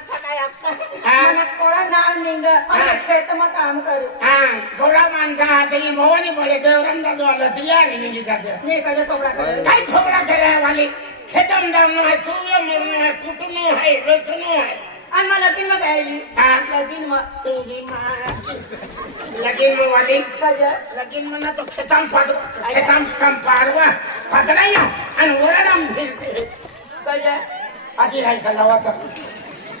माणसा काय आपण थोडं नाव निघ खेत काम करू हा थोडा माणसा तरी मोहनी बोले देवरम दादू आलं तरी आली निघी जाते निकडे काय थोडा खेळ वाली खेतम आणि मला लगीन लगीन तो खेतम काम अन फिरते आहे का लावा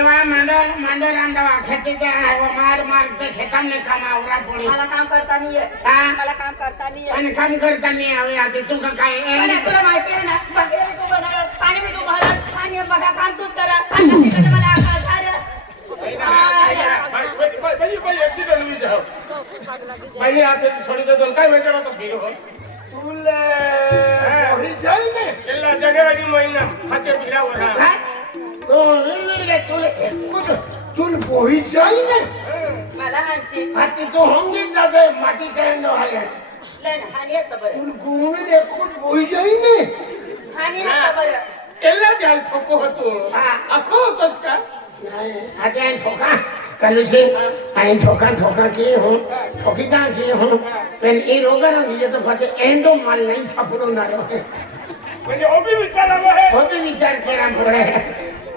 એવા માંડર માંડર આંદવા ખેતી ત્યાં આવ્યો માર માર તે ખેતમને કામ આવરા પડી મારા કામ કરતા નહીં હા મારા કામ કરતા નહીં અને કામ કરતા નહીં આવે આજે તું કાકા એ અને તું માહિતી ના પાણી બી તું ભરા પાણી બધા કામ તું કરા ખાના કે તમારા આકાર અરે ભાઈ ભાઈ એક્સિડન્ટ થઈ જાવ ભાઈ આ તે છોડી દે તો કાઈ વેચાણો તો ભીરો ફૂલ ઓરી જલ ને એલા જનવરી મહિના હાચે ભીરા વરા চুল বহি যাই না আজকে তো হঙ্গে যাতে মাটি কারেন্ট হাজার চুল ঘুমে দেখো বহি যাই না ಎಲ್ಲ ಜಾಲ್ ಠೊಕ್ಕೋ ಹೊತ್ತು ಅಕ್ಕೋ ತಸ್ಕರ್ ಅದೇ ಠೊಕ್ಕ ಕಲಿಸಿ ಐ ಠೊಕ್ಕ ಠೊಕ್ಕ ಕೇ ಹೋ ಠೊಕಿತಾ ಕೇ ಹೋ ಪೆನ್ ಈ ರೋಗ ನಿಜ तो फते एंडो माल नहीं छापुरो ना रो मुझे वो भी विचार आ है वो भी विचार करना पड़े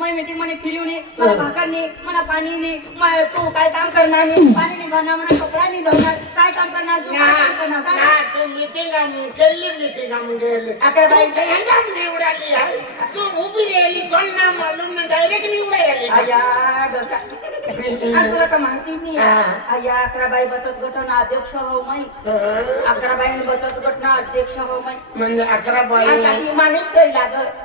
मैं मीटिंग मने फिरी मला भाकर ने मला पाणी ने तू काय काम करणार पाणी भरणार कपडा काय काम करणार तू उभी माहिती नाही आया अकरा बाई बचत गटना अध्यक्ष हो मै अकरा बाई बचत गटना अध्यक्ष हो मै म्हणजे अकरा बाई माणूस काही लागत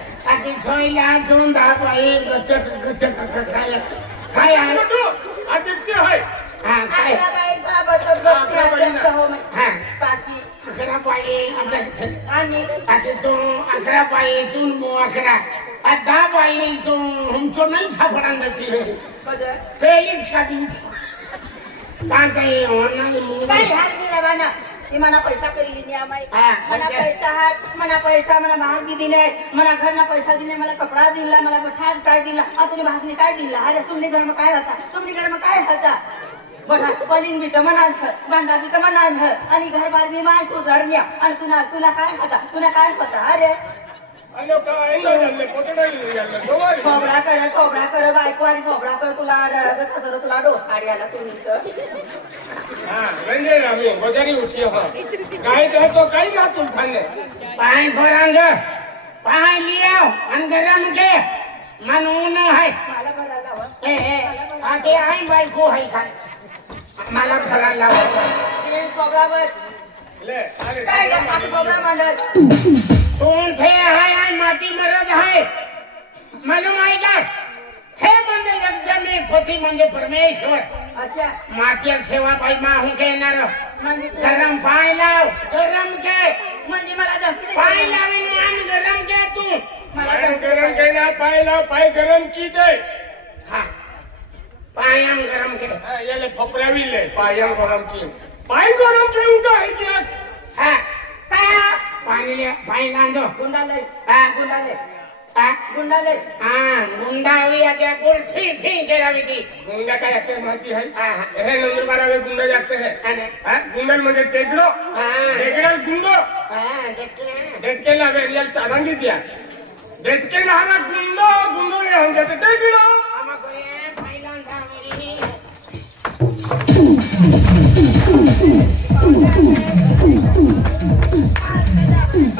अशी सोयला दोन दहा बाई गटक गटक काय काय आहे अध्यक्ष आहे हो, हा काय अकरा पाळी अध्यक्ष हो म्हणजे आता तो अकरा पाळी तू मो अकरा दहा पाळी तो हमचो नाही सापडांना ती पहिली शादी काय मना पैसा परी दिली म्हणजे? मना पैसा मना पैसा मला महागी दिले मला घरना पैसा दिले मला कपडा दिला मला ठाकरे काय दिला तुझी महाने काय दिला अरे तुम्ही घर मग काय होता तुम्ही घर मग काय खाता पलिंगी तनाज बांडा तिथं मनाज घर आणि घरबार मी माझू धरण्या आणि तुला तुला काय खाता तुला काय खाता अरे सोबडा कर सोबडा कर बायको आणि सोबडा कर तुला सदर तुला डोस आड्याला तुम्ही तर काय करतो काही ना तू ठाणे पाय भरांग पाय लियाव आणि गरम घे मन ऊन आहे आगे आहे बायको आहे का मला भरायला लावा सोबडा बर काय सोबडा मांडत कोण फे हाय हाय माती मरत हाय मालूम आहे का हे म्हणजे लक्ष मी पती म्हणजे परमेश्वर अच्छा मातीला सेवा मा माहून के येणार म्हणजे गरम पाय लाव गरम के म्हणजे मला पाय लावीन मान गरम के तू मान गरम के ना पाय लाव पाय गरम की दे हा पायम गरम के येले फपरावी ले पायम गरम की पाय गरम के उठा है क्या हा पाणी पाणी लांजो गुंडाले हा गुंडाले हा गुंडाले हा गुंडावी आता बोल ठीक ठीक केलावी ती गुंडा काय असते माहिती आहे हे नंदुरबारावे गुंडा जास्त आहे हा गुंडा म्हणजे टेकडो हा टेकडा गुंडो हा डेटकेला वेगळ्या चादान किती आहे गुंडो गुंडो ने होऊन जाते टेकडो Thank you.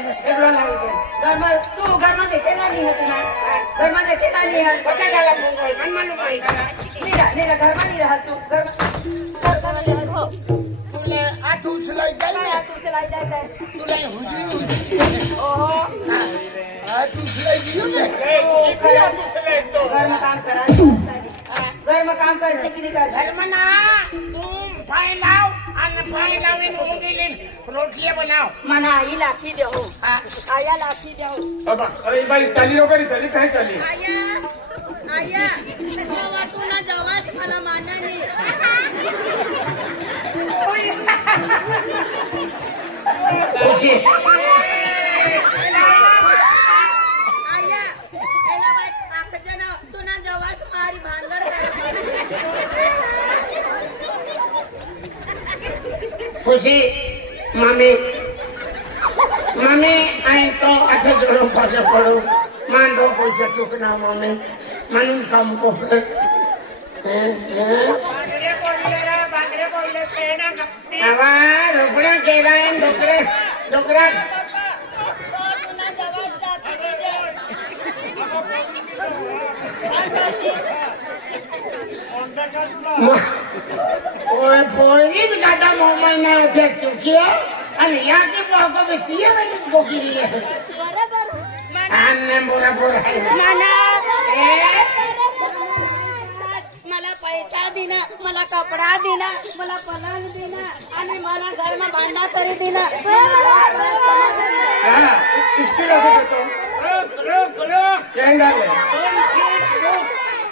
ઘરમાં તું ઘરમાં દેખેલા નહીં હતી ઘરમાં દેખેલા નહીં બટેલા મનમાનું પડી નીરા નીરા ઘરમાં નહીં હતું ઘરમાં તુલે આઠું સલાઈ જાય આઠું સલાઈ જાય તુલે હુજી હુજી ઓહો આઠું સલાઈ ગયું ને આઠું સલાઈ તો ઘરમાં કામ કરાય ઘરમાં કામ કરે શીખી કર ઘરમાં ના તું ફાયલા અને પાણી લાવીને ઊંઘી લઈને રોટલીએ બનાવ મને આઈ લાખી દેવો આયા લાખી દેવો બાબા અરે ભાઈ ચાલીઓ કરી ચાલી કઈ ચાલી આયા આયા વાતું ના જવાસ મને માનાની ઓછી આયા એલા વાત આખજના તું ના જવાસ મારી ભાંગડ કરી ખુશી મમ્મી મમ્મી અહીં તો આખો જોડો પાછો પડો માંડો પૈસે ચૂકના મમ્મી મને કામ આવા રોકડા કેરા એમ ડોકરા Thank you. ওই পরিস গাটা মোবাইল না উঠে চুকিয়ে আর ইয়াকে পাওয়া বেচিয়ে মানে বকিয়ে আনে মোরা বোরা নানা मला पैसा दिना मला कपडा दिना मला पलंग दिना आणि मला घरमा भांडा तरी दिना इसकी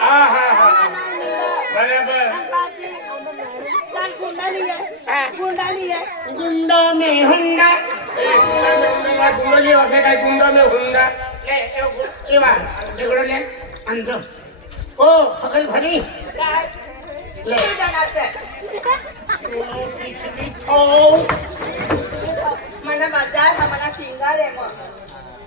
હા હા હા બરાબર ગુંડા મે હુંડા ગુંડો લેવા કે કઈ ગુંડો મે હુંડા લે એવા ઝઘડો લે અંધો ઓ ફગલ ભણી લે મને મજા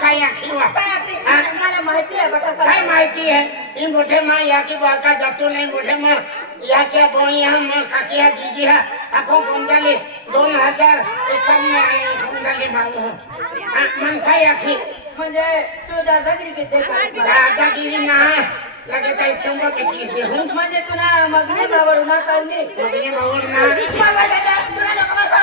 खाई आखिर मला माहिती आहे बटा काय माहिती आहे ही मोठे माँ या की बाका जातो नाही मोठे माँ या क्या बोई हा माँ काकी हा जीजी हा आखो गोंजाली दोन हजार एकावन्न आहे गोंजाली भाऊ मन काय आखी म्हणजे तू दादागिरी किती दादागिरी नाही लगे काही शंभर किती म्हणजे तुला मगने भावर ना करणे मगने भावर ना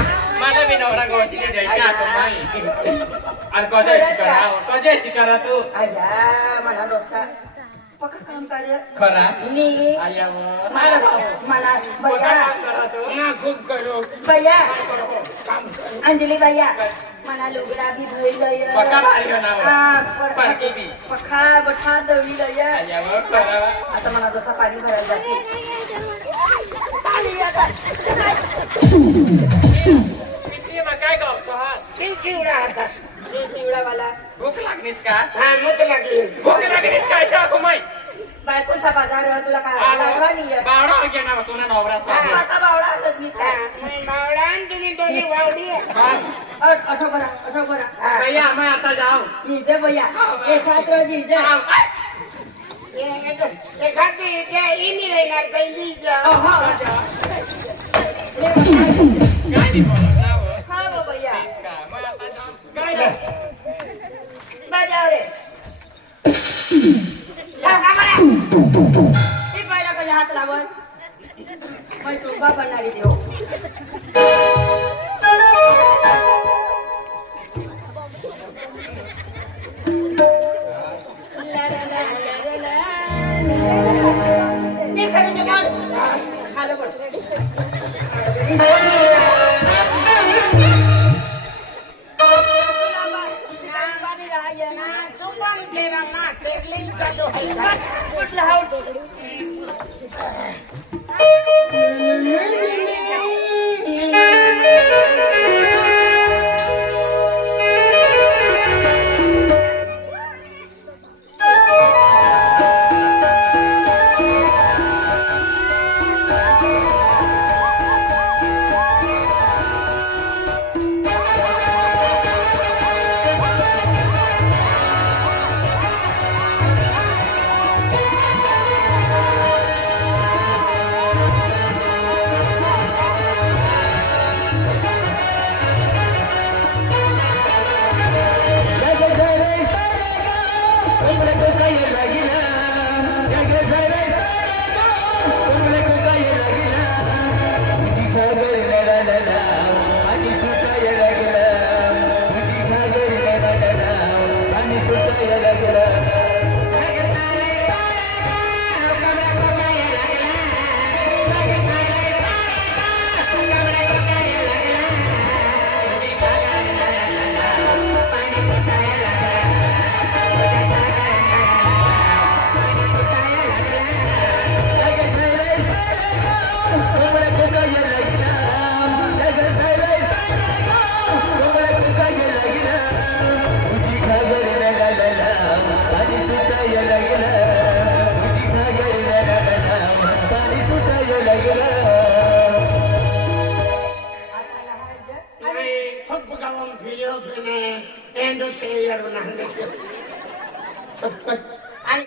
sini Mai. jadi jadi aja mana dosa. ખરા અંજલિ ભૈયા mana काय गावचो हा ती चिवडा आता ती चिवडावाला भूक लागलीस का हा मत लागली भूक लागलीस काय सांगू माई बायकोचा बाजार आहे, तुला काय लागला नाहीये बावडा घेणार होतो ना नवरा आता बावळा हातात मी काय बावडा आणि तुम्ही दोन्ही वावडी आहे. अट, असं करा असं करा हा. भैया आम्ही आता जाऊ नीचे भैया एखाद्र नीचे એ- એખાદી ત્યાં ઈની રહેનાર કઈ બીજા. काय दिवस? બજાવ રે હાથ લાવો બનાવી દેવો